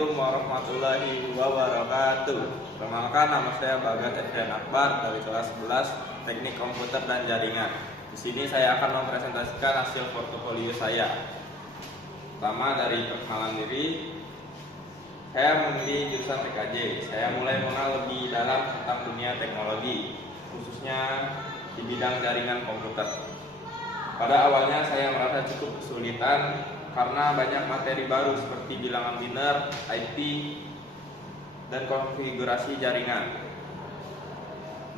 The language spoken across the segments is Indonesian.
Assalamualaikum warahmatullahi wabarakatuh. Perkenalkan, nama saya Bagas Efrian Akbar dari kelas 11 Teknik Komputer dan Jaringan. Di sini saya akan mempresentasikan hasil portofolio saya. Pertama, dari perkenalan diri, saya memilih jurusan TKJ. Saya mulai mengenal lebih dalam tentang dunia teknologi, khususnya di bidang jaringan komputer. Pada awalnya saya merasa cukup kesulitan karena banyak materi baru seperti bilangan biner, IP, dan konfigurasi jaringan.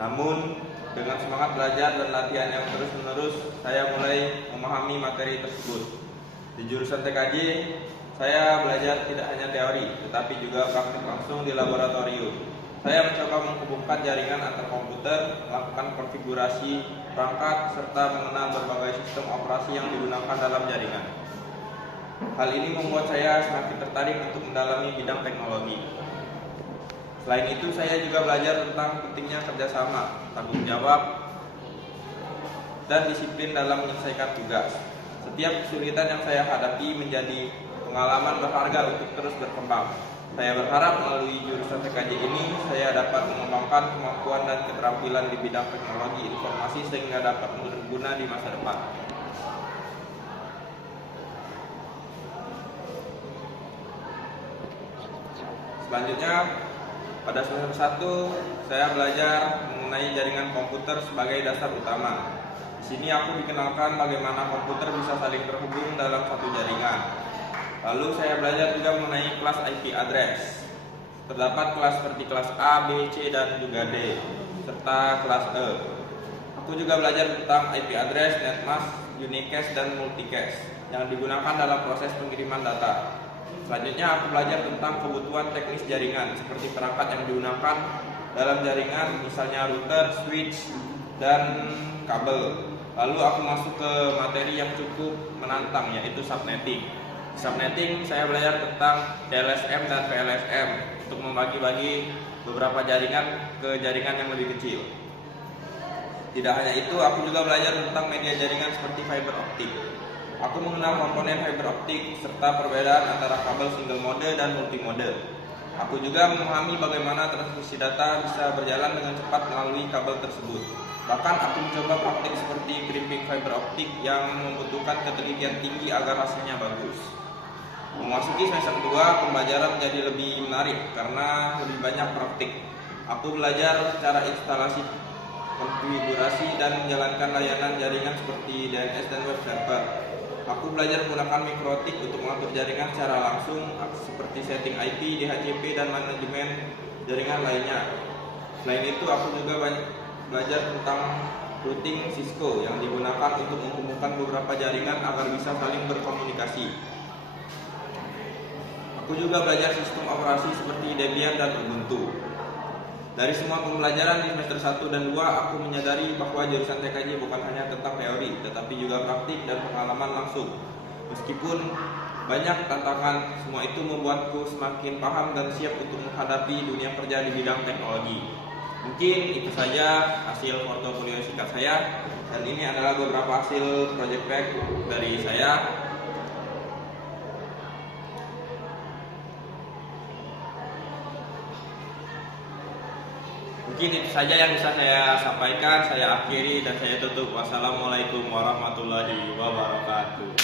Namun, dengan semangat belajar dan latihan yang terus-menerus, saya mulai memahami materi tersebut. Di jurusan TKJ, saya belajar tidak hanya teori, tetapi juga praktik langsung di laboratorium. Saya mencoba menghubungkan jaringan antar komputer, melakukan konfigurasi perangkat, serta mengenal berbagai sistem operasi yang digunakan dalam jaringan. Hal ini membuat saya semakin tertarik untuk mendalami bidang teknologi. Selain itu, saya juga belajar tentang pentingnya kerjasama, tanggung jawab, dan disiplin dalam menyelesaikan tugas. Setiap kesulitan yang saya hadapi menjadi pengalaman berharga untuk terus berkembang. Saya berharap melalui jurusan TKJ ini, saya dapat mengembangkan kemampuan dan keterampilan di bidang teknologi informasi sehingga dapat berguna di masa depan. Selanjutnya, pada semester 1 saya belajar mengenai jaringan komputer sebagai dasar utama. Di sini aku dikenalkan bagaimana komputer bisa saling terhubung dalam satu jaringan. Lalu saya belajar juga mengenai kelas IP address. Terdapat kelas seperti kelas A, B, C, dan juga D, serta kelas E. Aku juga belajar tentang IP address, netmask, unicast, dan multicast yang digunakan dalam proses pengiriman data. Selanjutnya aku belajar tentang kebutuhan teknis jaringan seperti perangkat yang digunakan dalam jaringan, misalnya router, switch, dan kabel. Lalu aku masuk ke materi yang cukup menantang, yaitu subnetting. Di subnetting saya belajar tentang DLSM dan VLSM untuk membagi-bagi beberapa jaringan ke jaringan yang lebih kecil. Tidak hanya itu, aku juga belajar tentang media jaringan seperti fiber optik. Aku mengenal komponen fiber optik serta perbedaan antara kabel single mode dan multimode. Aku juga memahami bagaimana transmisi data bisa berjalan dengan cepat melalui kabel tersebut. Bahkan aku mencoba praktik seperti crimping fiber optik yang membutuhkan ketelitian tinggi agar hasilnya bagus. Memasuki semester 2, pembelajaran menjadi lebih menarik karena lebih banyak praktik. Aku belajar cara instalasi, konfigurasi, dan menjalankan layanan jaringan seperti DNS dan web server. Aku belajar menggunakan mikrotik untuk mengatur jaringan secara langsung seperti setting IP, DHCP, dan manajemen jaringan lainnya. Selain itu, aku juga belajar tentang routing Cisco yang digunakan untuk menghubungkan beberapa jaringan agar bisa saling berkomunikasi. Aku juga belajar sistem operasi seperti Debian dan Ubuntu. Dari semua pembelajaran di semester 1 dan 2, aku menyadari bahwa jurusan TKJ bukan hanya tentang teori, tetapi juga praktik dan pengalaman langsung. Meskipun banyak tantangan, semua itu membuatku semakin paham dan siap untuk menghadapi dunia kerja di bidang teknologi. Mungkin itu saja hasil portofolio singkat saya, dan ini adalah beberapa hasil project pack dari saya. Mungkin itu saja yang bisa saya sampaikan, saya akhiri dan saya tutup. Wassalamualaikum warahmatullahi wabarakatuh.